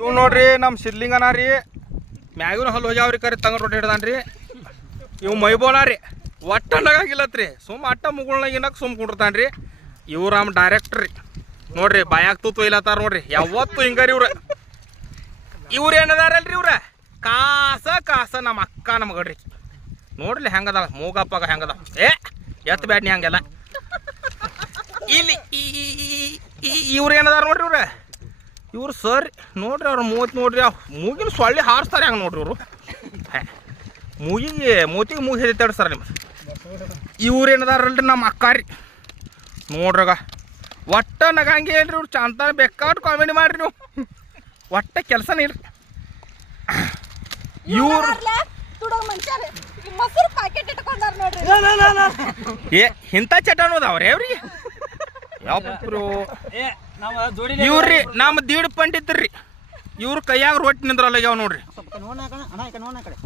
ಇವ್ ನೋಡ್ರಿ ನಮ್ಮ ಸಿದ್ಲಿಂಗನ ರೀ. ಮ್ಯಾಗಿನ ಹಲ್ಲು ಹೋಗ್ಯಾವ್ರಿ ಕರಿ ತಂಗ ರೊಟ್ಟಿ ಹಿಡ್ದಾನ್ರಿ ಇವ್ ಮೈಬೋನ ರೀ. ಒಟ್ಟ ನಗಾಗಿಲ್ಲತ್ರಿ. ಸುಮ್ ಅಟ್ಟ ಮುಗುಳ್ನಾಗಿನಕ್ ಸುಮ್ ಕುಂಡಿರ್ತಾನ್ರಿ ಇವ್ರು ನಮ್ಮ ಡೈರೆಕ್ಟ್ರ್ ನೋಡ್ರಿ, ಬಾಯಾಗ ತೂತು ಇಲ್ಲತ್ತಾರ ನೋಡ್ರಿ. ಯಾವತ್ತು ಹಿಂಗಾರಿ ಇವ್ರ. ಇವ್ರು ಏನದಾರಲ್ರಿ ಇವ್ರ? ಕಾಸ ಕಾಸ ನಮ್ಮ ಅಕ್ಕ ನಮಗಡ್ರಿ ಗಡ್ರಿ. ನೋಡ್ಲಿ ಹೆಂಗದ ಮೂಗಪ್ಪಗ ಹೆಂಗದ ಏ ಎತ್ ಬ್ಯಾಡ್ನಿ ಹಂಗೆಲ್ಲ. ಇಲ್ಲಿ ಇವ್ರು ಏನದಾರ ನೋಡ್ರಿ ಇವ್ರ? ಇವ್ರು ಸರ್ ನೋಡ್ರಿ ಅವ್ರ ಮೂವತ್ತು ನೋಡ್ರಿ ಆ ಮೂಗಿನ ಸೊಳ್ಳೆ ಹಾರಿಸ್ತಾರೆ ಹಂಗೆ ನೋಡ್ರಿ ಇವರು? ಮೂಗಿಗೆ ಮೂತಿಗೆ ಮೂಗಿ ಹೆದಿತ್ತಾಡ್ರಿ ಸರ್ ನಿಮ್ಮ ಇವ್ರು ಏನದಾರಲ್ರಿ ನಮ್ಮ ಅಕ್ಕ ರೀ. ನೋಡ್ರಾಗ ಒಟ್ಟ ನಗಂಗೆ ಏನ್ರಿ ಇವ್ರು? ಚಂದ ಬೇಕಾದ್ರು ಕಾಮಿಡಿ ಮಾಡ್ರಿ ನೀವು. ಒಟ್ಟ ಕೆಲಸ ನೀರು ಇವ್ರು ತುಡೋ ಮನುಷ್ಯರು ಮೊಸರು ಪ್ಯಾಕೆಟ್ ಇಟ್ಕೊಂಡಾರ ನೋಡ್ರಿ. ಏ ಇಂಥ ಚಟ ಅನ್ನೋದವ್ರಿ ಅವ್ರಿಗೆ ಯಾವ ಇವ್ರಿ ನಮ್ಮ ದೀಡ್ ಪಂಡಿತ್ರಿ ಇವ್ರ ಕೈಯಾಗ ರೊಟ್ಟಿ ನಿಂದ್ರಲ್ಲ ಯಾವ ನೋಡ್ರಿ.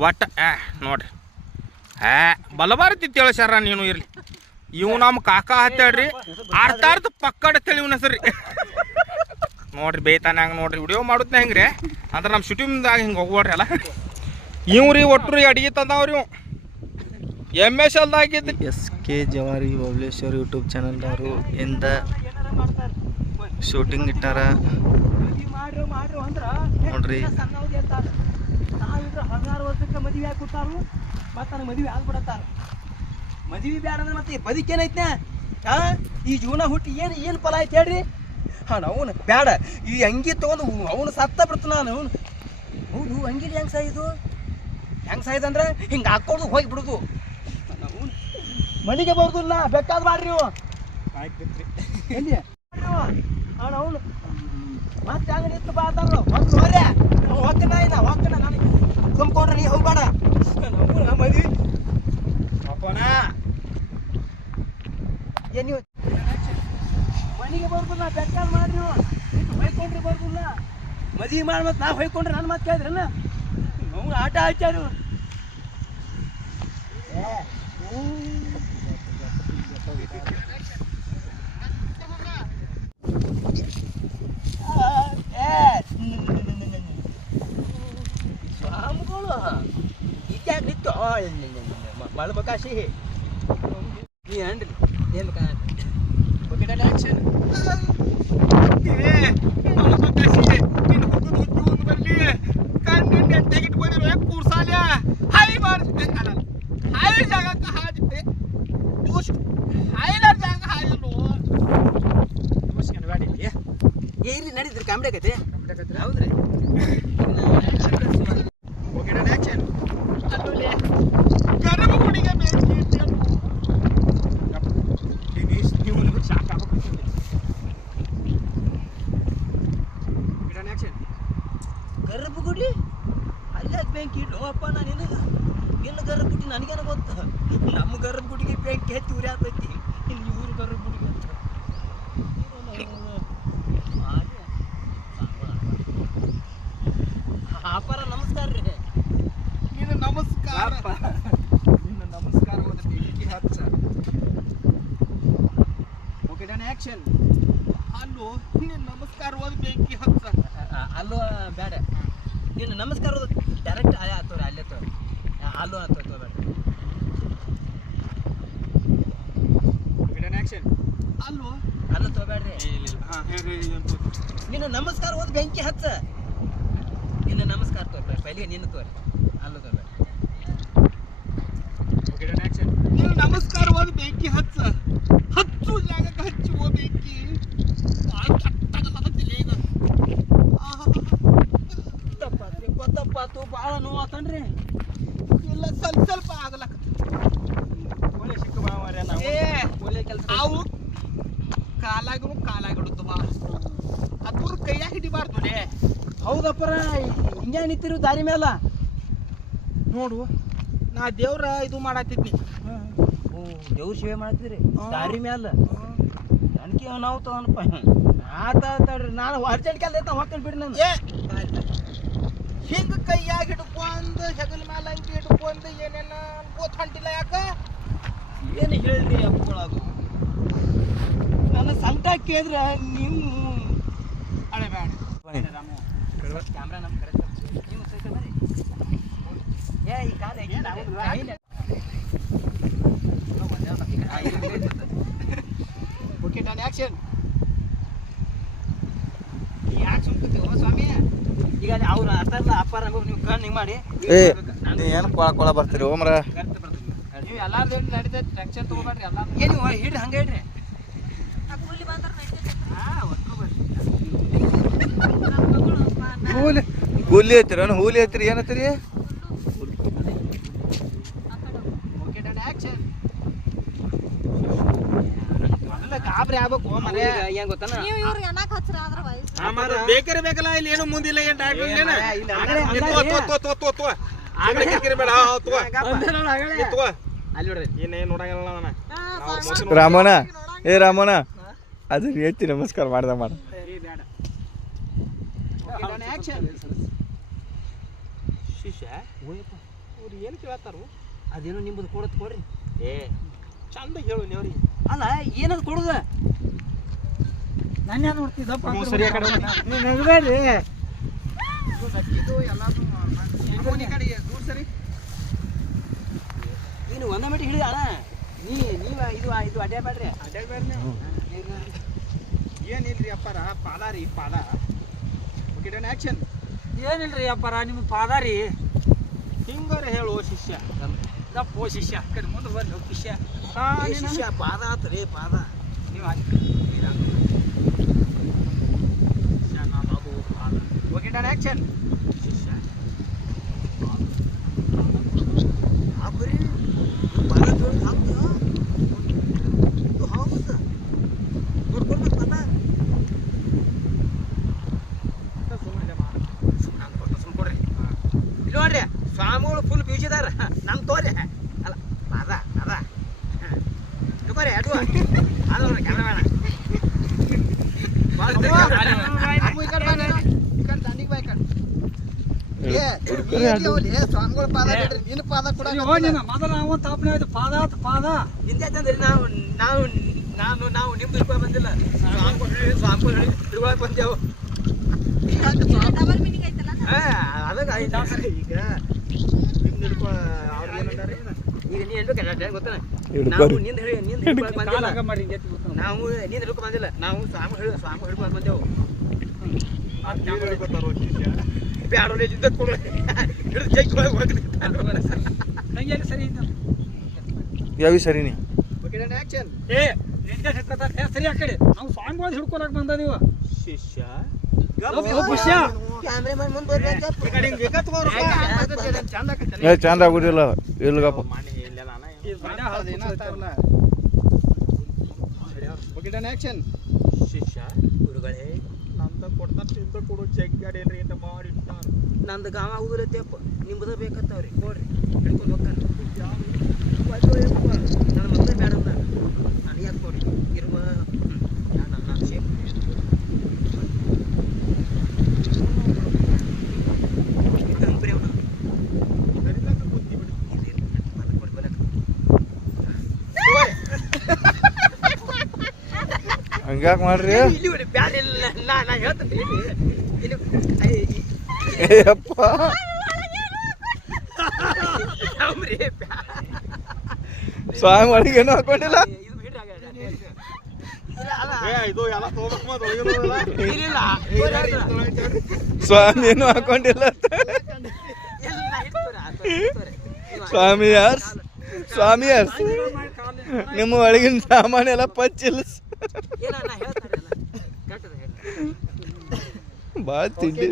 ಒಟ್ಟ ಆ ನೋಡ್ರಿ. ಹಾ ಬಲಬಾರತಿ ಶರ ನೀನು ಇರ್ಲಿ. ಇವು ನಮ್ಮ ಕಾಕ ಹತ್ತಾಡ್ರಿ ಅರ್ಧ ಅರ್ಧ ಪಕ್ಕಡ ತಳಿ ಇವನ ಹೆಸರಿ. ನೋಡ್ರಿ ಬೇಯ್ತಾನೆ ಹಂಗೆ ನೋಡ್ರಿ. ವಿಡಿಯೋ ಮಾಡುತ್ತೆ ಹೆಂಗ್ರಿ? ಅಂದ್ರೆ ನಮ್ಮ ಶೂಟಿಂಗ್ದಾಗ ಹಿಂಗೆ ಹೋಗ್ಬೋಡ್ರಿ ಅಲ್ಲ. ಇವ್ರಿ ಒಟ್ರು ಅಡಿಗೆ ತಂದವ್ರಿ ಇವು. ಎಂ ಎಸ್ ಎಲ್ದಾಗಿದ್ದು ಎಸ್ ಕೆ ಜವಾರಿ ಬಬಲೇಶ್ವರ್ ಯೂಟ್ಯೂಬ್ ಚಾನಲ್ದವರು ಇಂದ ಶೂಟಿಂಗ್ ಇಟ್ಟಾರ. ಮಾಡ್ರು ಮಾಡ್ರು ಅಂದ್ರ ನೋಡ್ರಿ. ಹದಿನಾರು ವರ್ಷಕ್ಕೆ ಮದುವೆ ಆಗಿ ಕೊಟ್ಟಾರು ಮತ್ತೆ ನನಗೆ ಮದುವೆ ಆಗ್ಬಿಡತ್ತಾರ. ಮದುವೆ ಬ್ಯಾಡ ಅಂದ್ರೆ ಮತ್ತೆ ಬದುಕೇನೈತೆ ಹಾ ಈ ಜೀವನ ಹುಟ್ಟಿ ಏನು ಏನು ಫಲ ಐತೆ ಹೇಳ್ರಿ? ಹಾಂ ಅವನು ಬ್ಯಾಡ. ಈ ಅಂಗಿ ತಗೊಂಡು ಅವನು ಸತ್ತ ಬಿಡ್ತು ನಾನು. ಅವನು ಹೌದು ಅಂಗಿ ಹೆಂಗೆ ಸಾಯಿದು? ಹೆಂಗೆ ಸಾಯ್ದು ಅಂದ್ರೆ ಹಿಂಗೆ ಹಾಕೊಂಡು ಹೋಗಿ ಬಿಡುದು. ಅವ್ನು ಮನೆಗೆ ಬರೋದಿಲ್ಲ ಬೇಕಾದ್ ಮಾಡ್ರಿ ನೀವು ಎಲ್ಲಿ? ಅವನು ಮತ್ತೆ ಅಂಗಡಿ ಇತ್ತು ಬಾ ಅಂತಾರ ಒಂದು ನೋಡ್ರಿ ಹೊಕ್ಕನ ಇಲ್ಲ ಹೊಕ್ಕನ ನನಗೆ ತುಂಬ್ಕೊಂಡ್ರೆ ನೀ ಹೋಗ್ಬೇಡ. ನಮ್ಮ ಮದ್ವಿ. ಅಪ್ಪನ. ಏನು ನೀವು ಮನೆಗೆ ನಾ ಬೇಕಾದ್ ಮಾಡ್ರಿ ನೀವು. ಹೊಯ್ಕೊಂಡ್ರಿ ಬರ್ದಿಲ್ಲ ಮದ್ವಿ ಮಾಡಿ ಮತ್ತೆ ನಾ ಹೊಯ್ಕೊಂಡ್ರೆ ನನ್ನ ಮತ್ತೆ ಕೇಳಿದ್ರನ ಅವ್ನು ಆಟ ಹಚ್ಚಾರು ಸ್ವಾಮಿಗಳು ಮಳ್ಬೇಕಾಶಿ ನೀ ಅಂದ್ರಿ ಏನು ಬೇಕಾ ಬಕೆಟ್ ಆಕ್ಷನ್ ಏ ಇಲ್ಲಿ ನಡೀದ್ರಿ ಕಾಮಿಡಿ ಆಗೈತೆ ಹೌದ್ರಿ ಗರ್ಭಗುಡಿ ಅಲ್ಲೇ ಬೆಂಕಿ ಇಡು. ಅಪ್ಪ ನಾನು ನಿನಗೆ ನಿನ್ನ ಗರ್ಭಗುಡಿ ನನಗೇನು ಗೊತ್ತು? ನಮ್ಮ ಗರ್ಭಗುಡಿಗೆ ಬೆಂಕಿ ಹತ್ತಿ ಉರಿ ಆಗ್ತೈತಿ ಇನ್ನು ಇವ್ರ ಗರ್ಭಗುಡಿಗೆ ಅಂತ. ಅಪ್ಪರ ನಮಸ್ಕಾರ ರೀ. ನಿನ್ನ ನಮಸ್ಕಾರ. ನಿನ್ನ ನಮಸ್ಕಾರ ಒಂದು ಬೆಂಕಿ ಹಚ್ಚ. ಓಕೆ ಡನ್ ಆ್ಯಕ್ಷನ್ ಅಲ್ಲೋ ನಿನ್ನ ನಮಸ್ಕಾರ ಒಂದು ಬೆಂಕಿ ಹಚ್ಚ. ನೀನು ನಮಸ್ಕಾರ ಡೈರೆಕ್ಟ್ ಅಲ್ಲೇ ಆತವ್ರಿ ಅಲ್ಲೇ ತೋರಿ ಅಲ್ಲೂ ಆತ ತೋಬೇಡ ಆ್ಯಕ್ಷನ್ ಅಲ್ಲೋ ಅಲ್ಲೂ ತೋಬೇಡ್ರಿ ನೀನು ನಮಸ್ಕಾರ ಓದ್ ಬೆಂಕಿ ಹಚ್ಚ. ನಿನ್ನ ನಮಸ್ಕಾರ ತೋರ್ಬೇಡ ಪೈಲಿಗೆ ನಿನ್ನ ತೋರಿ ಅಲ್ಲೂ ತೋಬೇಡ ನಿನ್ನ ನಮಸ್ಕಾರ ಓದ್ ಬೆಂಕಿ ಹಚ್ಚ. ಹಚ್ಚು ಜಾಗಕ್ಕೆ ಹಚ್ಚು ಓ ಬೆಂಕಿ ಭಾಳ ಕೆಟ್ಟಾಗಲ್ಲ ಈಗ ಆಹಾ. ತಪ್ಪಾತ್ರಿ ಗೊತ್ತಪ್ಪಾತು ಭಾಳ ನೋವು ಆತನ್ರಿ ಇಲ್ಲ ಸ್ವಲ್ಪ ಸ್ವಲ್ಪ ಆಗ್ಲಕ್ಕ. ಒಳ್ಳೆ ಸಿಕ್ಕ ಮಾರ್ಯ ನಾವು. ಏ ಒಳ್ಳೆ ಕೆಲಸ ಅವು ಅದ್ರ ಕೈಯಾಗ ಹಿಡಿಬಾರ್ದು ಲೇ. ಹೌದಪ್ಪರ ಹಿಂಗೆ ನಿಂತಿರು ದಾರಿ ಮೇಲ ನೋಡು. ನಾ ದೇವ್ರ ಇದು ಮಾಡತ್ತಿದ್ನಿ ಓ ದೇವ್ರ ಸೇವೆ ಮಾಡ್ತೀರಿ ಹಾ. ದಾರಿ ಮ್ಯಾಲ. ನನಗೆ ನಾವು ತಗೊಂಡಪ್ಪ ಆತ ತಡ್ರಿ ನಾನು ಅರ್ಜೆಂಟ್ ಕೆಲ್ದ ಹೋಗ್ತೇನೆ ಬಿಡ್ರಿ ನಾನು. ಹಿಂಗ ಕೈಯಾಗ ಹಿಡ್ಕೊಂಡ್ ಹೆಗಲ ಮ್ಯಾಲ ಅಂಗಿ ಹಿಡ್ಕೊಂಡ್ ಏನೇನ ಅನ್ಕೋತ ಹೊಂಟಿಲ್ಲ ಯಾಕ? ಏನು ಹೇಳ್ರಿ ಅಪ್ಕೊಳ್ಳೋದು ನನ್ನ ಸಂಕಟ ಕೇಳಿದ್ರೆ ನೀವು ಅಳೆ ಬೇಡ ಕ್ಯಾಮ್ರಾ ನಮ್ಮ ಕಡೆ ತರ್ಸಿ. ನೀವು ಸಹಿತ ಬರ್ರಿ. ಏ ಈ ಕಾಲ ಐತಿ, ನಾವು ಕೈಲಿ- ಓಕೆ ಡನ್ ಆಕ್ಷನ್ ಯಾಕೆ ಸುಮ್ಕುತ್ತೀವೋ ಸ್ವಾಮಿ ಈಗ ಅವ್ರು ಅರ್ಥ ಇಲ್ಲ ಅಪ್ಪಾರ ನೀವು ಕಣ್ಣು ಹಿಂಗೆ ಮಾಡಿ ಏ. ನೀ ಏನು ಕೊಳ ಕೊಳ ಬರ್ತೀರಿ ಓಮ್ರ? ನೀವು ಎಲ್ಲಾರ್ದು ಹೇಳಿ ನಡೀತೈತೆ? ಟೆನ್ಷನ್ ತೊಗೊಬೇಡ್ರಿ ಎಲ್ಲ ಏನು ಹಿಡಿ ಹಂಗೆ ಇಡ್ರಿ. ಹೂಲಿ ಹುಲಿ ಐತಿರ ಹೂಲಿ ಐತಿರಿ ಹೋಗು. ಮೊದಲ ಗಾಬರಿ ಆಗ್ಬೇಕು ಮರೆ ಏನ್ ಗೊತ್ತಾನ? ಬೇಕರೆ ಬೇಕಲ್ಲ ಇಲ್ಲಿ ಏನು ಮುಂದಿಲ್ಲ ಏನ್ ಡಾಕ್ಟರ್ ರಾಮಣ್ಣ ಏ ರಾಮಣ್ಣ. ಅದು ಎತ್ತಿ ನಮಸ್ಕಾರ ಮಾಡ್ದ ಮಾಡ. ಅದೇನು ಶಿಷ್ಯ ಅವ್ರು ಏನು ಕೇಳತ್ತಾರು ಅದೇನೋ ನಿಮ್ಮದು ಕೊಡತ್ ಕೊಡ್ರಿ. ಏ. ಚಂದ ಹೇಳು ನೀವ್ರಿ ಅಲ್ಲ ಏನದು ಕೊಡುದ? ನನ್ನ ನೋಡ್ತಿದ್ದಪ್ಪ ಹ್ಞೂ, ಸರಿ, ಕಡೆ. ನೀವು ನಗಬೇಡ್ರಿ. ನೀನು ಒಂದ ಮಿಟಿ ಹಿಡಿದ ಅಣ್ಣ. ನೀ ನೀವ ಇದು ಇದು ಅಡ್ಡಾಡ್ಬೇಡ್ರಿ ಏನಿಲ್ರಿ ಅಪ್ಪಾರ? ಪಾದ ರೀ ಪಾದ. ಓಕೆ ಡನ್ ಆಕ್ಷನ್ ಏನಿಲ್ರಿ ಅಪ್ಪಾರ ನಿಮ್ಮ ಪಾದ ರೀ ಹಿಂಗಾರೆ ಹೇಳು ಶಿಷ್ಯ. ದಪ್ಪೋ ಶಿಷ್ಯ. ಕಡೆ ಮುಂದೆ ಬಂದು ಶಿಷ್ಯ. ಶಿಷ್ಯ ಪಾದ ಆತ್ರಿ ಪಾದ. ನೀವು ಓಕೆ ಡನ್ ಆಕ್ಷನ್ ಶಿಷ್ಯ ಹಾಕ್ರಿ ಪಾದ ಜೋಡಿ ಹಾಕ್ತೀಯ ಇದು ಹೌದ ನೋಡ್ಕೊಳ್ಬೇಕು ಪಾದ ಸುಮ್ಕೊಡ್ರಿ ಇಲ್ಲಿ ನೋಡ್ರಿ ಸ್ವಾಮಿಗಳು ಫುಲ್ ಬ್ಯೂಸಿ ಇದಾರ ನಮ್ ತೋರಿ ಅಲ್ಲ ಪಾದ ಅದ ತಗೋರಿ ಅದು ಅದು ನೋಡ್ರಿ ಕ್ಯಾಮ್ರಾ ಬೇಡ ಸ್ವಾಮಿಗಳ ಪಾದ ನಿನ್ನ ಪಾದ ಕೂಡ ಮೊದಲ ಅವ ತಾಪನೆ ಆಯ್ತು ಪಾದ ಪಾದ. ತಂದ್ರಿ ನಾವು ನಾವು ನಾನು ನಾವು ನಿಮ್ದು ಹಿಡ್ಕೊಂಡು ಬಂದಿಲ್ಲ. ಸ್ವಾಮಿಗಳು ಹಿಡ್ಕೊಳಕ್ ಬಂದೆವು. ಅದಕ್ಕೆ ಆಯ್ತು ಈಗ ನಿಮ್ದು ಹಿಡ್ಕೊ ಅವ್ರು ಏನಂತಾರೆ ಈಗ? ನೀ ಹೇಳ್ಬೇಕು ಅಣ್ಣ, ಗೊತ್ತಾನ? ನಾವು. ನಿಂದ ಹೇಳಿ ನಿಂದ ಹಿಡ್ಕೊಳಕ್ ಬಂದಿಲ್ಲ. ನಾವು ನಿಂದ ಹಿಡ್ಕೊ ಬಂದಿಲ್ಲ. ನಾವು ಸ್ವಾಮಿ ಹೇಳಿ ಸ್ವಾಮಿ ಹಿಡ್ಕೊಂಡು ಬಂದೆವು. ಬ್ಯಾಡೋ ಇದ್ದ ಕೊಡು ಹಿಡಿದು ಜೈ ಒಳಗೆ ಹೋಗಿ ಸರಿ ಯಾವಿ ಸರಿ ನೀ? ಓಕೆ ಡನ್ ಆಕ್ಷನ್ ಏ ನಿಂದೆ ಹಿಡ್ಕೊತಾರ ಏ ಸರಿ ಆ ಕಡೆ. ನಾವು ಸ್ವಾಮಿಗಳು ಹಿಡ್ಕೊಳಕ್ ಬಂದ ನೀವು? ಶಿಷ್ಯ. ಏ ಚಂದ ಆಗುದಿಲ್ಲ ಇಲ್ಗಪ್ಪ. ಆಕ್ಷನ್ ಶಿಷ್ಯ. ನಂದ ಕೊಡ್ತಾರ ತಿಂದ ಕೊಡು ಚೆಕ್ ಗಾಡಿ ಏನ್ರಿ ಅಂತ ಮಾಡಿ ಇಟ್ಟಾರ ನಂದು ಗಾಮ ಆಗುದಿಲ್ಲತ್ತಪ್ಪ ನಿಮ್ದು ಬೇಕತ್ತವ್ರಿ ಕೊಡ್ರಿ ಹಿಡ್ಕೊಂಡು ಹೋಗ್ತಾನೆ ನನ್ನ ಮಕ್ಕಳೇ ಬೇಡ ಅಂದ ನಾನು ಯಾಕೆ ಕೊಡ್ರಿ ಇರುವ ನಾನು ನಾನು ಶೇಪ್ ಹಂಗ್ರಿ ಅವನು ಬುದ್ಧಿ ಬಿಡಿ ಇಲ್ಲಿ ಬಲ ಕೊಡಿ ಬಲ ಹಂಗ್ಯಾಕ್ ಮಾಡ್ರಿ ಇಲ್ಲಿ ಬಿಡಿ ಬ್ಯಾಡ ಇಲ್ಲ ನಾ ನಾ ಹೇಳ್ತೀನಿ ಇಲ್ಲಿ ಇಲ್ಲಿ ಐ, ಈ- ಏ ಅಪ್ಪ ಯಾವ್ರಿ? ಬ್ಯಾ- ಸ್ವಾಮಿ ಒಳಗೇನು ಹಾಕೊಂಡಿಲ್ಲ ಇದು ಬಿಡ್ರಿ ಹಾಗಾದ್ರೆ. ಇಲ್ಲ, ಅಲ್ಲ. ಏ ಇದು ಎಲ್ಲ ತಗೋಬೇಕು ಮತ್ತೆ ಒಳಗಿರೋದಿಲ್ಲ ಇಲ್ಲ, ಇಲ್ಲ. ತೋರಿ ಹಾಕೊಂಡಿಲ್ಲ? ಸ್ವಾಮಿ ಏನು ಹಾಕೊಂಡಿಲ್ಲ ಸ್ವಾಮಿ ಯಾಸ್ ಸ್ವಾಮಿ ಕಾಲು ನಿಮ್ಮ ಒಳಗಿನ ಸಾಮಾನು ಎಲ್ಲ ಭಾಳ ತಿಂಡಿ.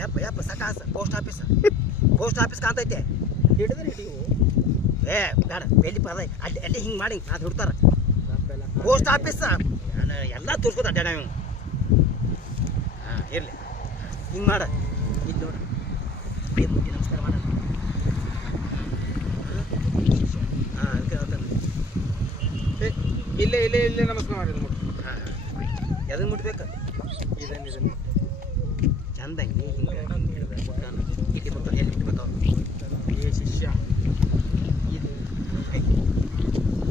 ಯಪ್ಪ ಯಪ್ಪ ಸಕಾಸ ಪೋಸ್ಟ್ ಆಫೀಸ್ ಪೋಸ್ಟ್ ಆಫೀಸ್ ಕಾಂತೈತೆ ಹಿಡಿದ್ರೆ ಹಿಡಿಯು. ಏ ಬೇಡ ಎಲ್ಲಿ ಪದ ಅಲ್ಲಿ ಅಲ್ಲಿ ಹಿಂಗೆ ಮಾಡಿ ಅದು ಹಿಡ್ತಾರ. ಪೋಸ್ಟ್ ಆಫೀಸ್ ಎಲ್ಲ ತೋರ್ಸ್ಕೊತ ಅಡ್ಡಾಡ ಇವ್ನು. ಹಾಂ ಇರಲಿ. ಹಿಂಗೆ ಮಾಡ. ಇಲ್ಲಿ ನೋಡು ಏ ಮುಟ್ಟಿ ನಮಸ್ಕಾರ ಮಾಡ ಹಾಂ ಅದಕ್ಕೆ ಹೇಳ್ತಾನೆ ಏ, ಇಲ್ಲೇ ಇಲ್ಲೇ ಇಲ್ಲೇ ನಮಸ್ಕಾರ ಮಾಡಿದ್ರು ಎದನ್ನು ಮುಟ್ಬೇಕು? ಇದನ್ನ ಇದನ್ನ. ಚಂದಂಗೆ ಹಿಂಗೆ ಹಿಂಗೆ ಹಿಡ್ದು ಇಲ್ಲಿ ಬರ್ತಾನೆ ಎಲ್ಲಿ ಅವ್ರು ಏ ಶಿಷ್ಯ. ಇದು ಕೈ.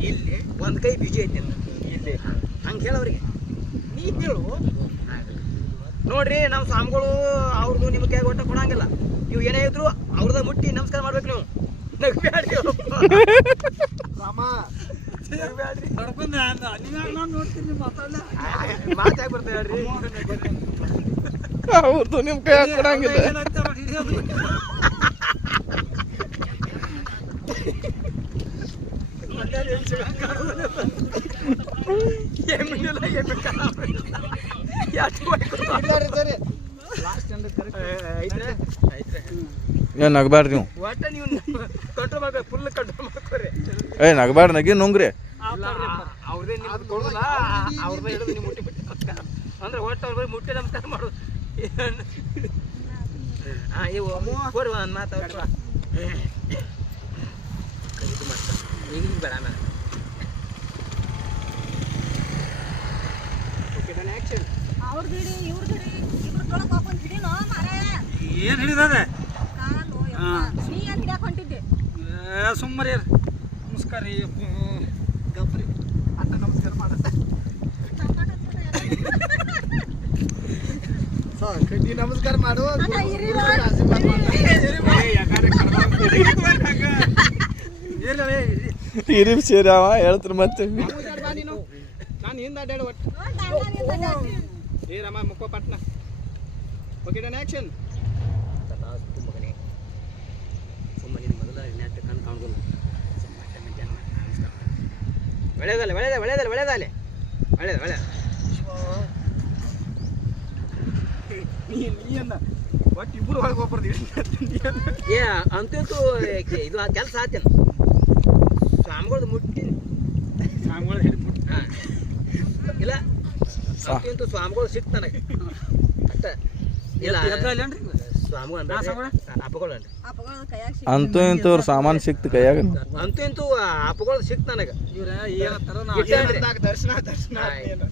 ಇಲ್ಲಿ ಒಂದು ಕೈ ಬಿಜಿ ಐತೆ ಇಲ್ಲಿ. ಹಂಗೆ ಹೇಳವ್ರಿಗೆ ನೀ ಹೇಳು. ನೋಡ್ರಿ ನಮ್ಮ ಸ್ವಾಮಿಗಳು ಅವ್ರದ್ದು ನಿಮ್ಗೆ ಕೈ ಒಟ್ಟ ಕೊಡಂಗಿಲ್ಲ. ನೀವು ಏನೇ ಇದ್ರು ಅವ್ರದ ಮುಟ್ಟಿ ನಮಸ್ಕಾರ ಮಾಡ್ಬೇಕು ನೀವು. ನಗ್ಬ್ಯಾಡ್ರಿ ಕರ್ಕೊಂಡ್ ನೀವ್ಯಾಕ್ ನಾನ್ ನೋಡ್ತೀನಿ ಮಾತಾಡ್ಲ ಮಾತಾಗಿ ಬರ್ತೇವೆ ಹೇಳ್ರಿ ಅವ್ರದ್ದು ನಿಮ್ಮ ಕೈ ಕೊಡಂಗಿಲ್ಲ ಏನ್ ನಗಬಾರ್ದು ನೀವು. ಒಟ್ಟ ನೀವು ಕಂಟ್ರೋಲ್ ಮಾಡ್ಬೇಕು ಫುಲ್ ಕಂಟ್ರೋಲ್ ಮಾಡ್ಕೊರಿ. ಏ ನಗಬಾರ್ದು ನಗಿ ನುಂಗ್ರಿ. ನಿಮ್ದು ಕೊಡೋಲ್ಲ ಹಿಡಿದು ನೀವು ಮುಟ್ಟಿ ಬಿಟ್ಟು ನಮಸ್ಕಾರ. ಅಂದ್ರೆ ಒಟ್ಟು ಅವ್ರ ಬರೀ ಮುಟ್ಟಿ ನಮಸ್ಕಾರ ಮಾಡೋದು. ಹಾಂ ಇವು ಕೊಡಿ ಒಂದು ಮಾತಾಡ್ರಿ ಇದು ಈಗ ಬೇಡ ಆಮೇಲೆ. ಓಕೆ ಆ್ಯಕ್ಷನ್ ಹಿಡಿ ಇಬ್ರದೊಳಗೆ ಹಾಕೊಂಡು ಹಿಡಿನೋ ಮಾರಾಯ? ಏನ್. ನೀ ಹಿಡಿಯಾಕ ಹೊಂಟಿದ್ದೆ? ಸುಮ್ಮರಿ ನಮಸ್ಕಾರ ರೀ ಗಪ್ರಿ ಅಟ್ಟ ನಮಸ್ಕಾರ ಮಾಡ ನಮಸ್ಕಾರ ಮಾಡು. ಸೇರಾವ ಹೇಳ್ತಾರೆ ಮತ್ತೆ. ನಾನು. ಹಿಂದೆ ಅಡ್ಡಾಡ ಒಟ್ಟು. ಏ ರಮ ಮುಖ ಪಟ್ನ. ಓಕೆ ಡನ್ ಆಕ್ಷನ್ ಮಗನೇ ಸುಮ್ಮನೆ ಮೊದಲ ನೆಟ್ ಕಣ್ ಕಾಣ್ಬೋದು ಒಳ್ಳೇದಲ್ಲ ಒಳ್ಳೇದ ಒಳ್ಳೇದಲ್ಲ ಒಳ್ಳೇದಲ್ಲ ಒಳ್ಳೇದ ಒಳ್ಳೇದ. ಒಟ್ಟು ಇಬ್ಬರು ಒಳಗೆ ಹೋಗ್ಬಾರ್ದು ಏ ಅಂತೂ ಇದು ಕೆಲಸ ಆತೇನು? ಸ್ವಾಮಿಗಳ್ದು ಮುಟ್ಟಿನಿ ಸಾಂಗ್ಗಳು ಹಿಡಿದ್ಬಿಟ್ಟು ಹಾ. ಇಲ್ಲ ಅಂತೂ ಸ್ವಾಮಿಗಳು ಸಿಗ್ತಾನೆ ಅಷ್ಟ. ಇಲ್ಲ ಎದ್ದಲ್ಲೇನ್ರಿ ಸ್ವಾಮಿಗಳು ಹಾ, ಸ್ವಾಮಿಗಳ? ಅಂದ್ರೆ ಅಪ್ಪಗಳು ಅಂದ್ರೆ ಅಪ್ಪಗಳ ಕೈಯಾಗ ಅಂತೂ ಇಂಥವ್ರ ಸಾಮಾನು ಸಿಕ್ತು ಕೈಯಾಗ ಅಂತೂ ಇಂತೂ ಅಪ್ಪಗಳು ದರ್ಶನ ದರ್ಶನ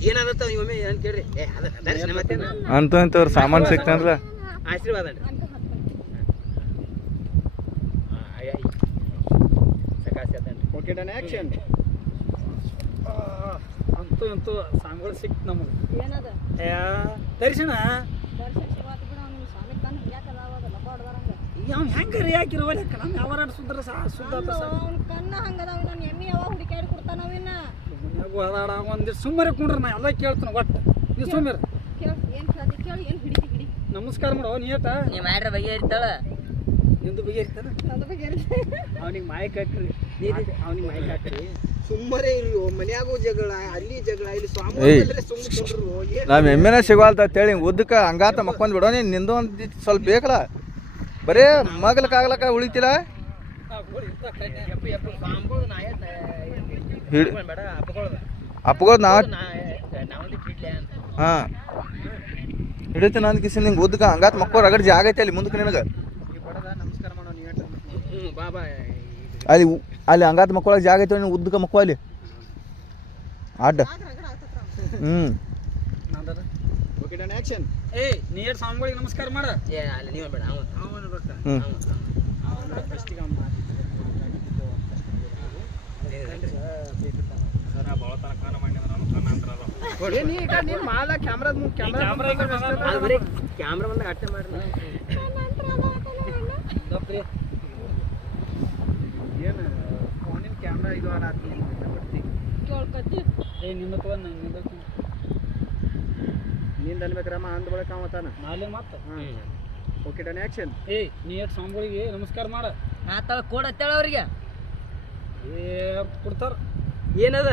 ಏನಾದತ್ತ ಒಮ್ಮೆ ಏನ್ ಕೇಳ್ರಿ? ಅಂತೂ ಇಂಥವ್ರ ಸಾಮಾನು ಸಿಕ್ತಂದ್ರ ಆಶೀರ್ವಾದ ಅಂತೂ ಇಂತೂ ಸಾಂಗ್ಗಳು ಸಿಕ್ತು ನಮಗೆ. ಏನದ? ದರ್ಶನ ದರ್ಶನ ಶಿವಾತ್ ಬಿಡ ಅವ್ನು ಸ್ವಾಮಿ ಕಣ್ಣು ಹಿಡಿಯಾಕಲ್ಲ ಅವಾಗ ಲಬ್ಬ ಅವ್ನು ಹೆಂಗೆ ರಿಯಾಕಿರೋ ಲೆಕ್ಕ? ನಮ್ಮ ಯಾವಾರ ಸುದ್ರ ಸಾ ಸುದ್ದ ಅವ್ನ ಕಣ್ಣ ಹಂಗದ ನನ್ನ ಎಮ್ಮಿ ಯಾವಾಗ ಹುಡುಕ್ಯಾಡಿ ಕೊಡ್ತಾನ ಅವಿನ ಮನ್ಯಾಗ ಅದಾಡ ಒಂದಿಷ್ಟು ಸುಮ್ಮನೆ ಕುಂಡ್ರ ನಾ ಎಲ್ಲ ಕೇಳ್ತಾನೆ ಒಟ್ಟು. ನೀವು ಸುಮ್ಮನೆ ಕೇಳಿ ಏನು ಕೇಳ್ತಿ ಕೇಳಿ ಏನು ಹಿಡಿತಿ ಹಿಡಿ. ನಮಸ್ಕಾರ ಮಾಡೋ ನೀಟ ನೀ ಮಾಡ್ರೆ ಬಗೆಹರಿತಾಳ? ನಿಂದು ಬಗೆಹರಿತಾನ? ಬಗೆ ಬಗ್ಗೆ ಅವ್ನಿಗೆ ಮಾಯಕ್ ಹಾಕ್ರಿ. ಅವ್ನಿಗೆ ಮಾಯಕ್ ಹಾಕ್ರಿ. ಸುಮ್ಮನೆ ಇಲ್ಲಿ ಮನ್ಯಾಗೂ ಜಗಳ ಅಲ್ಲಿ ಜಗಳ ಇಲ್ಲಿ ಸ್ವಾಮಿ ನಮ್ಮ ಎಮ್ಮೆನ ಸಿಗವಾಲ್ತ ಅಂತೇಳಿ ಉದ್ದಕ್ಕೆ ಹಂಗಾತ ಮಕ್ಕೊಂದ್ ಬಿಡೋ ನೀನು ನಿಂದು ಒಂದು ಸ್ವಲ್ಪ ಬೇಕಲ್ಲ. ಬರೇ ಮಗ್ಲಕ್ಕಾಗ್ಲಕ್ಕ ಉಳಿತಿಲ್ಲ? ಅಪ್ಪಗೋದ್ ನಾ ಹಾಂ. ಹಿಡಿತೀನಿ ಅಂದ್ ಕಿಸಿ ನಿಂಗೆ ಉದ್ದಕ ಹಂಗಾತ್ ಮಕ್ಕೋ ರಗಡ್ ಜಾಗ ಐತೆ ಅಲ್ಲಿ ಮುಂದಕ್ಕೆ ನಿನಗೆ. ಅಲ್ಲಿ ಅಲ್ಲಿ ಹಂಗಾತ್ ಮಕ್ಕಳಾಗ ಜಾಗ ಐತೆ ನೀನು ಉದ್ದಕ ಮಕ್ಕೋ ಅಲ್ಲಿ. ಅಡ್ಡ ಹ್ಞೂ ಓಕೆ ಡನ್ ಆಕ್ಷನ್ ಏಯ್ ನೀ ಏಟ್ ಸ್ವಾಮಿಗಳಿಗೆ ನಮಸ್ಕಾರ ಮಾಡ. ಏ ಅಲ್ಲಿ ನೀವು ಬೇಡ ಅವ. ಅವನು ಫಸ್ಟಿಗೆ ಕ್ಯಾಮ್ರಾ ಬಂದಾಗ ಅಟ್ಟೆ ಮಾಡಿ ಏನು ಫೋನಿನ ಕ್ಯಾಮ್ರಾ ಇದು ಕೇಳ್ಕತ್ತಿ. ಏ ನಂಗೆ ನಿಂದ ನಿಂದ ಅನ್ಬೇಕ್ರಮ್ಮ ಅಂದ ಬಳಿಕ ಅವತಾನ ನಾಳೆ ಮತ್ತೆ ಓಕೆ ಡನ್ ಆಕ್ಷನ್ ಏಯ್ ನೀ ಏಟ್ ಸ್ವಾಮಿಗಳಿಗೆ ನಮಸ್ಕಾರ ಮಾಡ. ಆತ ಕೊಡತ್ತೇಳ ಅವ್ರಿಗೆ. ಏ ಕೊಡ್ತಾರ. ಏನದ?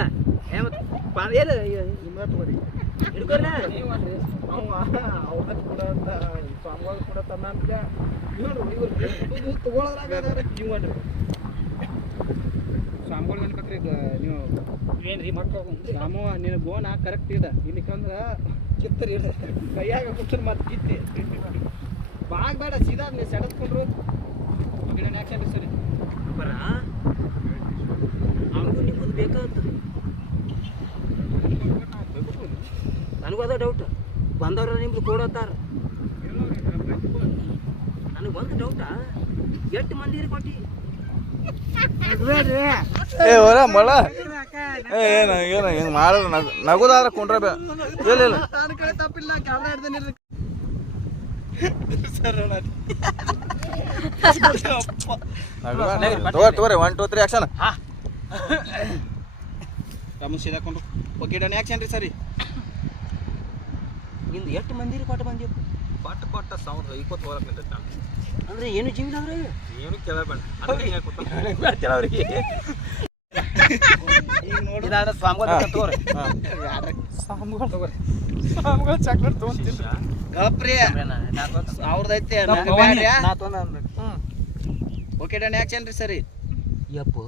ಏ ಮತ್ತೆ ಪಾ- ಏನು ತಗೋರಿ ಅವ ಅವ್ರ ಕೂಡ ಸ್ವಾಮಿಗಳು ಕೂಡ ತನ್ನ ಅಂತ ನೋಡ್ರಿ ಇವ್ರು ನೀವು ಮಾಡ್ರಿ ಸ್ವಾಮಿಗಳಿಗೆ ಅನ್ಬೇಕ್ರಿ ಈಗ ನೀವು ಏನ್ರಿ ಮಕ್ಕಳು ರಾಮವ್ವ ನಿನ್ನ ಬೋನ ಕರೆಕ್ಟ್ ಇದ. ಇಲ್ಲಿಕಂದ್ರ ಕಿತ್ತರಿ ಇಡ ಕೈಯಾಗ ಕೂತ್ರ ಮತ್ತೆ ಕಿತ್ತಿ ಬಾಗ್ ಬೇಡ ಸೀದಾ ನೀವು ಸೆಡತ್ಕೊಂಡ್ರು ಗಿಡ ಆಕ್ಷನ್ ಸರಿ. ಬರ ಅವ್ರಿಗೂ ನಿಮ್ಮದು ಬೇಕಾಗುತ್ತೆ ನನಗೂ ಅದ ಡೌಟ್ ಬಂದವ್ರ ನಿಮ್ದು ಕೊಡತ್ತಾರ ನನಗೆ ಒಂದು ಡೌಟಾ ಎಷ್ಟು ಮಂದಿರಿ ಕೊಟ್ಟಿ? ಏ ಹೊರ ಮಳ. ಏನ ಏನ ಹಿಂಗೆ ಮಾಡಿದ್ರೆ ನಗು ನಗುದಾದ್ರೆ ಕುಂಡ್ರೆ ಬೇ ಇಲ್ಲ ಇಲ್ಲ. ನನ್ನ ಕಡೆ ತಪ್ಪಿಲ್ಲ ಕ್ಯಾಮ್ರಾ ಹಿಡ್ದೇನೆ ತಗೋರಿ ತಗೋರಿ ಒನ್ ಟೂ ತ್ರೀ ಆಕ್ಷನ್ ರಮನ್ ಸೀದಾಕೊಂಡು ಓಕೆ ಡನ್ ಆ್ಯಕ್ಷನ್ ರೀ ಸರಿ. ನಿಂದು ಎಷ್ಟು ಮಂದಿ ರೀ ಕೊಟ್ಟು ಬಂದಿ ಪಟ್ ಕೊಟ್ಟ ಸಾವಿರದ ಇಪ್ಪತ್ತು ಹೋಗಕ್ ನಿಂತ ಅಂದ್ರೆ ಏನು ಜೀವನ ಅಂದ್ರೆ ಏನು ಕೇಳಬೇಡ. ಇದಾದ್ರೆ ಸ್ವಾಮಿಗಳು ತಗೋರಿ. ಸ್ವಾಮಿಗಳು ತಗೋರಿ. ಸ್ವಾಮಿಗಳು ಚಾಕ್ಲೇಟ್ ತೊಗೊಂತಿಲ್ಲ ಗಪ್ರಿ. ಅವ್ರದೈತೆ ಓಕೆ ಡನ್ ಆ್ಯಕ್ಷನ್ ರೀ ಸರಿ? ಯಪ್ಪ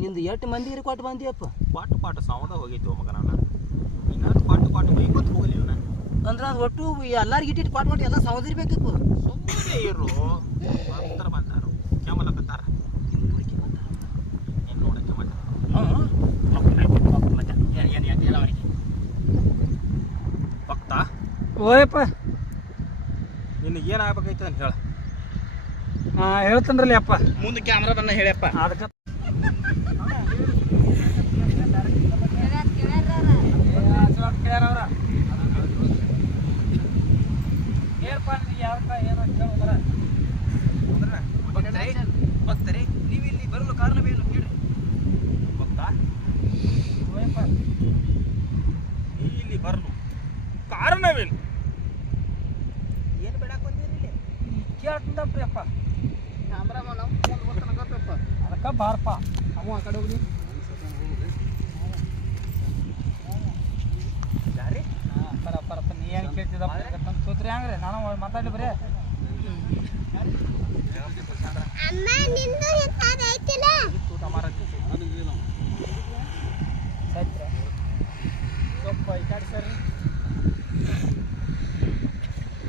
ನಿಂದು ಎಷ್ಟು ಮಂದಿ ರೀ ಕೊಟ್ಟು ಬಂದಿಯಪ್ಪ? ಪಾಟು ಪಾಟ್ ಸೌಂಡ್ ಹೋಗೈತಿ ಮಗ ನಾನು ಪಾಟು ಪಾಟ್ ಐಕೋತ್ ಹೋಗಲಿ ಇವನ ಅಂದ್ರೆ ಅದು ಒಟ್ಟು ಎಲ್ಲರಿಗೆ ಇಟ್ಟಿಟ್ಟು ಪಾಟ್ ಕೊಟ್ಟು ಎಲ್ಲ ಸಹೋದರಿ ಬೇಕಪ್ಪ ಸುಮ್ಮನೆ ಇರು ಬರ್ತಾರ ಬಂದಾರು ಕೆಮಲಕತ್ತಾರ ನೀನ್ ನೋಡಕ್ಕೆ ಮಟ್ಟ ಭಕ್ತ ಓಯಪ್ಪ. ನಿನಗೆ ಏನು ಆಗ್ಬೇಕಾಯ್ತು ಅಂತ ಹೇಳ. ಹಾಂ ಹೇಳ್ತೇನ್ರಲ್ಲ ಅಪ್ಪ ಮುಂದೆ ಕ್ಯಾಮ್ರಾ ಬಂದ ಹೇಳಪ್ಪ. ಅದಕ್ಕೆ ಬರ್ತಾರೆ ನೀವಿಲ್ಲಿ ಬರಲು ಕಾರಣವೇನು ಹೇಳ್ರಿ ಭಕ್ತ ನೀ ಇಲ್ಲಿ ಬರಲು ಕಾರಣವೇನು ಏನು ಬೇಡಕ್ಕೆ ಬಂದಿರಿ ಇಲ್ಲಿ ಕೇಳ್ತಂದಪ್ರಿ ಅಪ್ಪ ಕ್ಯಾಮ್ರಾಮನ್ ಫೋನ್ ಬರ್ತಾನಗತ್ತಪ್ಪ ಅದಕ್ಕೆ ಬಾರಪ್ಪ. ಅವ ಆ ಕಡೆ ಹೋಗಿ ಯಾರಿ ಪರ ಪರಪ್ಪ ನೀ ಏನು ಕೇಳ್ತಿದ್ದಪ್ಪ? ತೋತ್ರಿ ಹಂಗ್ರಿ? ನಾನು ಮಾತಾಡಿ ಬರೀ. ಸೈತ್ರ ಸ್ವಲ್ಪ ಈ ಕಡೆ ಸರಿ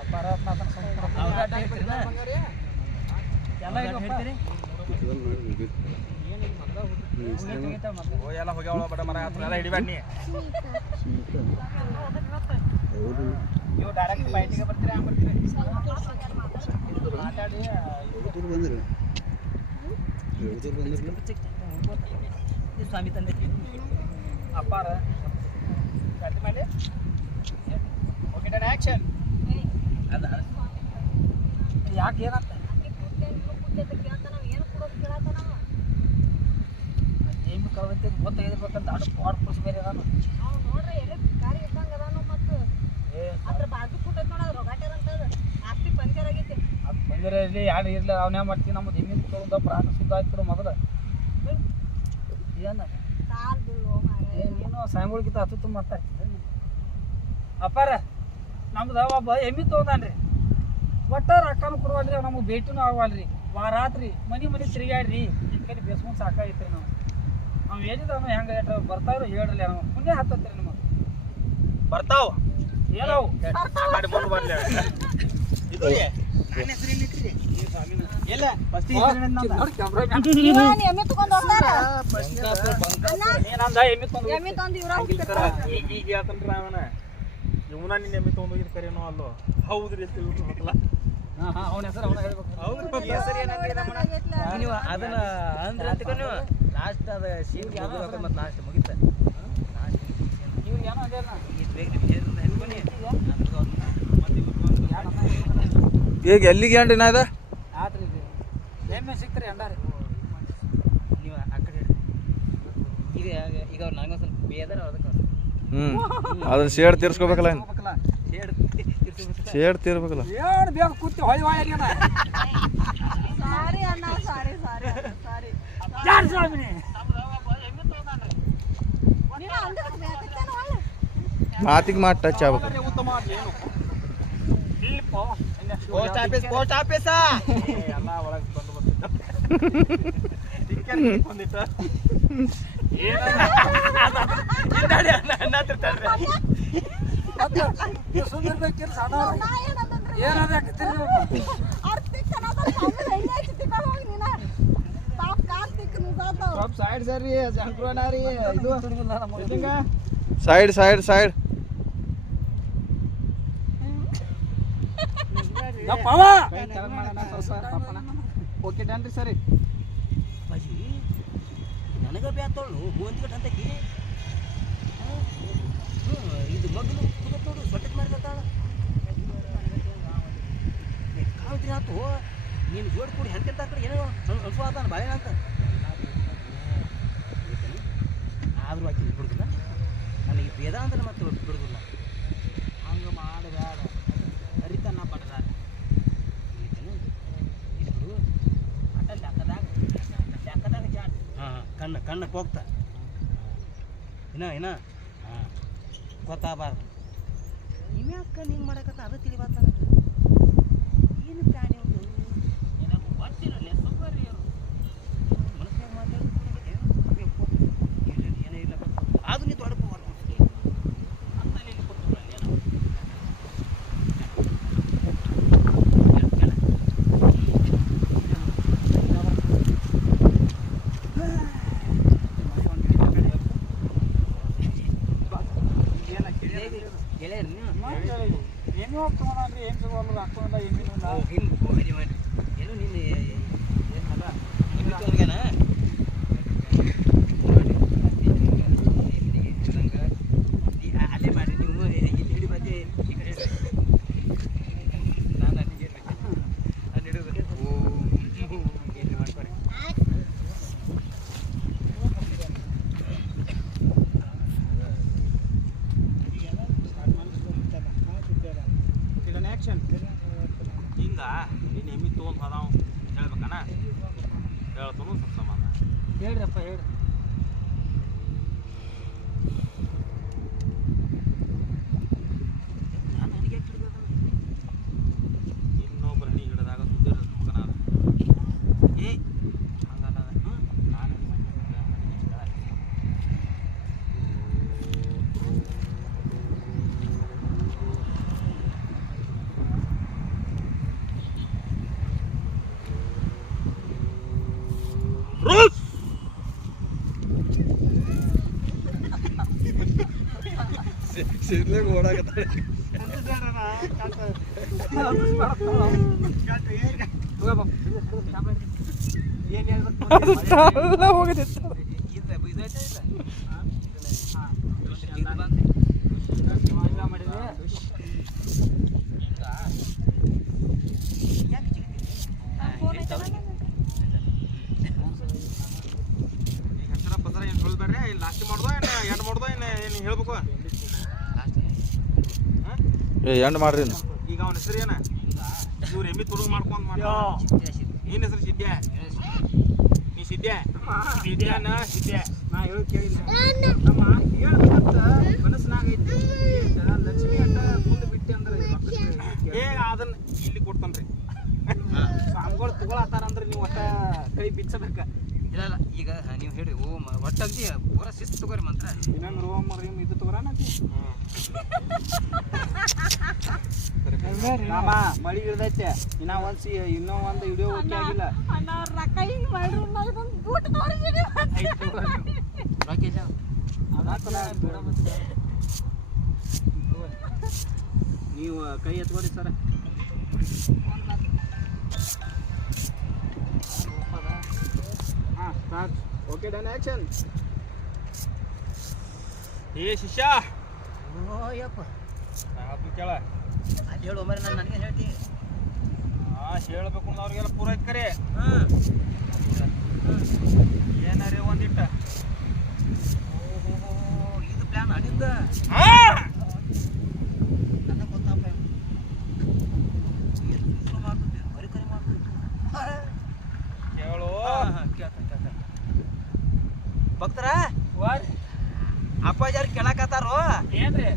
ಅಪ್ಪಾರ ಎಲ್ಲ ತಂದೆ ಓ ಕಟ್ ಮಾಡಿ ಓಕೆ ಮರ ಆಕ್ಷನ್ ಹಿಡಿಬೇಡ ಯಾಕೆ ಏನಂತ ಏಮಿ ಕಳ್ದಂತೆ ಗೊತ್ತಾಗಿರ್ಬೇಕಂತ ಆಡು ಪಾಡ್ ಪುರುಷ ಬೇರೆ ನಾನು. ಏ ಅದು ಇರಲಿ ಯಾರು ಇರಲಿ ಅವನೇ ಮಾಡ್ತೀನಿ ನಮ್ಮ ತೊಗೊಂಡ ಪ್ರಾಣ ಸುದ್ದ ಆಯ್ತು ಮೊದಲು. ಏನ? ನೀನು ಸಾಯಂಗುಳಿಗಿಂತ ಹತ್ತು ತುಂಬ ಮಾತಾಡ್ತಿದ್ದೆ ಅಪ್ಪಾರ ನಮ್ದು ಒಬ್ಬ ಎಮ್ಮಿ ತೊಗೊಂಡಾನ್ರಿ ಒಟ್ಟ ರೊಕ್ಕನು ಕೊಡುವಲ್ರಿ ನಮಗೆ ಭೇಟಿನೂ ಆಗವಲ್ರಿ. ವಾರಾತ್ರಿ ಮನೆ ಮನೆ ತಿರುಗಾಡ್ರಿ ಈ ಕಡೆ ಬೇಸ್ಕೊಂಡು ಸಾಕಾಗೈತ್ರಿ ನಾವು. ನಾವು ಏನಿದಾವ ಹೆಂಗೆ ಏಟ್ರ ಬರ್ತಾವ್ರಿ ಹೇಳ್ರಿ ನಾವು ಪುಣ್ಯ ಹತ್ತತ್ರಿ ನಮಗೆ. ಬರ್ತಾವ? ಏನವು? ಏನಂದ ಅವನ. ಇವನ ನಿನ್ನ ಎಮ್ಮಿ ತಗೊಂಡೋಗಿದ್ ಕರೆನೋ ಅಲ್ಲೋ. ಹೌದ್ರಿ ಅಂತ ಹೇಳ್ಬಿಟ್ರಲ್ಲ ಹಾಂ ಹಾಂ ಅವನ ಹೆಸರು ಅವನ ಹೇಳ್ಬೇಕು ನೀವು ಅದನ್ನ ಅಂದ್ರೆ ಅಂತ ನೀವು ಲಾಸ್ಟ್ ಅದ ಸೀಟ್ ಮತ್ತೆ ಲಾಸ್ಟ್ ಮುಗಿತ ನೀವು ಏನೋ ಅಂದೇನ ಈಗ ಎಲ್ಲಿಗೆ ಅಂಡ್ರಿ ನಾ ಇದ? ಆತ್ರಿ ಎಮ್ಮೆ ಸಿಕ್ತಾರೆ ಎಂಡಾರಿ ನೀವು ಆ ಕಡೆ ಈಗ ಈಗ ಅವ್ರು ನನಗೆ ಸ್ವಲ್ಪ ಬೇದರ ಅದಕ್ಕೆ ಹ್ಮ್ ಅದ್ರ ಶೇಡ್ ತೀರ್ಸ್ಕೋಬೇಕಲ್ಲ. ಶೇಡ್ ಶೇಡ್ ತೀರ್ಬೇಕಲ್ಲ ಏನ್ ಬೇಗ ಕೂತಿ ಹೊಳಿ ಹೊಳಿ ಅಡ್ಯಾನ ಸಾರಿ ಅಣ್ಣ ಸಾರಿ ಸಾರಿ ಸಾರಿ ಯಾರು ಒಳ್ಳೆ ಮಾತಿಗೆ ಮಾತು ಟಚ್ ಆಗ್ಬೇಕು ಪೋಸ್ಟ್ ಆಫೀಸ್ ಪೋಸ್ಟ್ ಆಫೀಸಾ ಎಲ್ಲ ಒಳಗೆ ಬಂದು ಬರ್ತಿದ್ದ ಸಣ್ಣ ಏನಾದ್ರು ಹಾಕತ್ತೀರಿ ನೀವು ನಿಜಾದವ್ ಸ್ವಲ್ಪ ಸೈಡ್ ಸರಿ ರೀ ಇದು. ಸೈಡ್ ಸೈಡ್ ಸೈಡ್ ಯಪ್ಪವ ಓಕೆ ಡನ್ ರೀ ಸರಿ. ಬಾಜಿ ನನಗ ಬ್ಯಾತೋಳು ಮೂವತ್ತು ಅಂತಕಿ ಇದು ಮಗಲು ಕುದತ್ತೋಡು ಸೊಟ್ಟಕ್ಕೆ ಮಾರ್ಕೊತಾಳ ಏನಾತು ನೀನು ಜೋಡಿ ಕೂಡಿ ಹೆಂಗೆ ಕಡೆ ಏನೋ ಅನ್ಸು ಆತಾನ ಬಾಳೆನ ಅಂತ. ಆದರೂ ಆಕೆ ಬಿಡುದಿಲ್ಲ. ನನಗೆ ಭೇದ ಅಂದ್ರೆ ಮತ್ತೆ ಬಿಡುದಿಲ್ಲ. ಹಂಗೆ ಮಾಡಬೇಡ. ಕರಿತನಾ ಪಡ್ದಾರ. ಇಬ್ರು ಅಟ ಲೆಕ್ಕದಾಗ ಲೆಕ್ಕದಾಗ ಜಾಟ್ ಹಾಂ ಕಣ್ಣ ಕಣ್ಣಕ್ಕೆ ಹೋಗ್ತಾ. ಇನ್ನ ಇನ್ನ ಹಾಂ ಗೊತ್ತಾಗಬಾರ್ದು ಇವ್ಯಾಕ ಹಿಂಗೆ ಮಾಡಕತ್ತ ಅದು ತಿಳಿಬಾರ್ದು ನನಗೆ ಏನು ಪ್ರಾಣಿ ಒಂದು ನಿನಗೆ ಗೊತ್ತಿರಲ್ಲ ಸುಬ್ಬರಿ ಮನಸ್ಸಿನಾಗ ಮಾತಾಡ್ತಾರೆ ಏನೇ ಇಲ್ಲ ಅದು ನೀ ದೊಡ್ಡ ಪವರ್ ಅಂತ ನೀನು ಕೊಟ್ಟು ಏನೋ ಗೆಳೆಯರು ನೀವು ಏನು ಹೋಗ್ತಾವ್ರಿ ಏನು ಸಿಗೋಲ್ಲ ಹಾಕೊಂಡ ಏನಿಲ್ಲ ಓ, ಹಿಂಗ್ ಹೋಗಿ ಮಾಡಿ. ಏನು ನಿನ್ನ ಏನಲ್ಲ ನಿಮ್ಗೆ ತೊಂದ್ಗೆನಾ? ನೋಡಿ. ನಂಗ ಈ- ಆ- ಅಲ್ಲೇ ಮಾಡಿ ನೀವು ಇಲ್ಲಿ ಹಿಡಿ ಮತ್ತೆ ಈ ಕಡೆ ಹಿಡಿ. ನಾನು ಅಲ್ಲಿಗೆ ಇರ್ಬೇಕು. ಅಲ್ಲಿ ಹಿಡಿದು ಓ ಇಲ್ಲಿ ಮಾಡ್ಕೊಡಿ. ಹಿಂಗ ನೀನು ಎಮ್ಮಿ ತೊಗೊಂಡು ಹೋದಾವ ಹೇಳ್ಬೇಕನ ಹೇಳ್ತಾನು ಸ್ವಲ್ಪ ಸಮಾನ ಹೇಳ್ರಪ್ಪ ಹೇಳ್ರಿ ನಾನು ನನಗೆ ಯಾಕೆ ಹಿಡಿದು ಅದನ್ನ? ಇನ್ನೊಬ್ಬರ ಹಣಿ ಹಿಡಿದಾಗ ಸುದ್ದಿ ಇರ್ಬೇಕನ ಏ ಹಂಗಲ್ಲ ಹ್ಮ್. ನಾನು ಏನ್ ಹೇಳ್ಬೇಕು ಇದು ಇದು ಐತೆ ಇಲ್ಲ? ಇದು ಬಂತು. ಯಾಕೆ ಚಿಕ್ಕದಿ? ಹಾ, ಹೆಸರ ಪಸರ ಏನು ಹೇಳ್ಬೇಡ್ರಿ ಲಾಸ್ಟ್ ಮಾಡ್ದೋ ಏನು ಎಂಡ್ ಮಾಡ್ದೋ ಏನು ಏನು ಹೇಳ್ಬೇಕು? ಹಾ? ಎಂಡ್ ಮಾಡ್ರಿ ಈಗ ಅವನ ಹೆಸರು ಏನ? ಇವ್ರು ಎಮ್ಮಿ ತುಡುಗು ಮಾಡ್ಕೊಂಡ್ ಮಾಡ ಚಿಕ್ಕ ಸಿದ್ದು. ಏನ್ ಹೆಸರು ಸಿದ್ಯ? ನೀ ಸಿದ್ಯ? ಸಿದ್ಯಾನ? ಸಿದ್ಯ? ನಾ ಹೇಳೋದು ಕೇಳಿಲ್ಲ. ನಮ್ಮ ಹೇಳ್ಬೇಕಂತ ಮನಸ್ಸಿನಾಗ ಐತಿ ಲಕ್ಷ್ಮಿ ಅಟ್ಟ ಮುಂದೆ ಬಿಟ್ಟಿ ಅಂದ್ರೆ ಏ ಅದನ್ನ ಇಲ್ಲಿ ಕೊಡ್ತಾನ್ರಿ. ಸ್ವಾಮಿಗಳು ತಗೊಳತ್ತಾರ ಅಂದ್ರೆ ನೀವು ಒಟ್ಟ ಕೈ ಬಿಚ್ಚಬೇಕ. ಇಲ್ಲ ಇಲ್ಲ ಈಗ ನೀವು ಹೇಳಿ ಓ ಮ- ಒಟ್ಟಂತಿ ಪೂರ ಶಿಸ್ತು ತಗೋರಿ ಮಂತ್ರ. ಇನ್ನೊಂದು ಓಮ್ ರೀಮ್ ಇದು ತಗೋರಾನತಿ ರಾಮ ಮಳಿ ಇಳ್ದೈತೆ ಇನ್ನ ಒಂದ್ ಸಿ ಇನ್ನೂ ಒಂದು ಓಕೆ ಆಗಿಲ್ಲ. ರೊಕ್ಕ ಹಿಂಗ್ ಮಾಡ್ರು ರಾಕೇಶ ನೀವು ಕೈ ಎತ್ಕೊಡಿ sir. Start okay done action ಏ ಶಿಷ್ಯ. ಓ ಯಪ್ಪ ಅದು ಕೇಳ. ಅಲ್ಲಿ ಹೇಳು ಮರಿ ನಾನು ನನಗೆ ಹೇಳ್ತಿ ಹಾಂ ಹೇಳಬೇಕು ಅನ್ನೋ ಅವ್ರಿಗೆಲ್ಲ ಪೂರ ಐತ್ ಕರೆ ಹಾಂ. ಏನಾರೇ ಒಂದಿಟ್ಟ. ಓಹೋ ಇದು ಪ್ಲ್ಯಾನ್ ಅಡಿಂದ ಹಾ ನನಗೆ ಗೊತ್ತಪ್ಪ ಏನು ಮಾಡ್ತಿದ್ದೆ ಬರೀ ಕರೆ ಮಾಡ್ತಿದ್ದೆ ಕೇಳು ಭಕ್ತರ ವಾರ್ ಅಪ್ಪಾಜಾರ್ ಕೇಳಕತ್ತಾರೋ ಏನ್ರಿ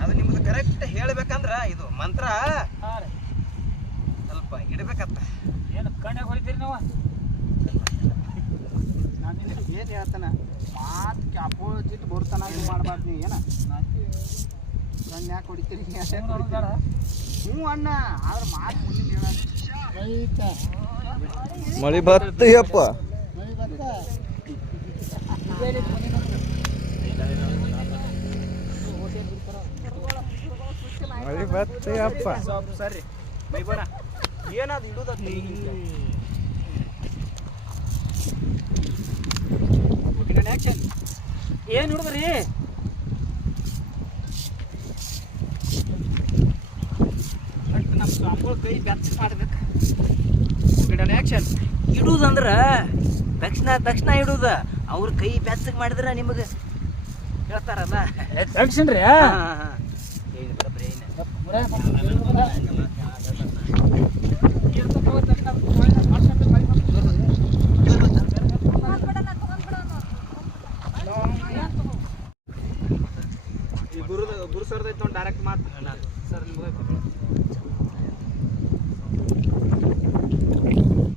ಅದು ನಿಮ್ದು ಕರೆಕ್ಟ್ ಹೇಳ್ಬೇಕಂದ್ರ ಇದು ಮಂತ್ರ ಹಾಂ ರೀ ಸ್ವಲ್ಪ ಇಡ್ಬೇಕತ್ತ ಏನು ಕಣ್ಯಾಗ ಹೊಡಿತೀರಿ ನೀವು ನಾನು ನಿನಗೆ ಏನು ಹೇಳ್ತಾನೆ ಮಾತು ಅಪೋಸಿಟ್ ಬರ್ತಾನ ಇದು ಮಾಡಬಾರ್ದು ನೀವು ಏನ ಕಣ್ಣು ಯಾಕೆ ಹೊಡಿತೀರಿ ಹ್ಞೂ ಅಣ್ಣ ಆದ್ರೆ ಮಾತು ಮುಂದಿನ ಹೇಳೋದು ಮಳಿ ಬರ್ತಯ್ಯಪ್ಪ ಮಳಿ ಬರ್ತಯ್ಯಪ್ಪ ಸ್ವಲ್ಪ ಸರಿ ಬೈಬೇಡ ಏನಾದ್ರು ಇಡುದತ್ತೆ ಆ್ಯಕ್ಷನ್ ಏನು ಹಿಡಿದ್ರಿ ನಮ್ಮ ಸ್ವಾಮಿಗಳು ಕೈ ಬೆಚ್ಚ ಮಾಡ್ಬೇಕು ಆ್ಯಕ್ಷನ್ ಇಡುದಂದ್ರ ತಕ್ಷಣ ತಕ್ಷಣ ಇಡುದ ಅವ್ರ ಕೈ ಬೆಚ್ಚಗೆ ಮಾಡಿದ್ರ ನಿಮಗೆ ಹೇಳ್ತಾರಲ್ಲ ಏನು ಬರಬ್ರಿ ಏನು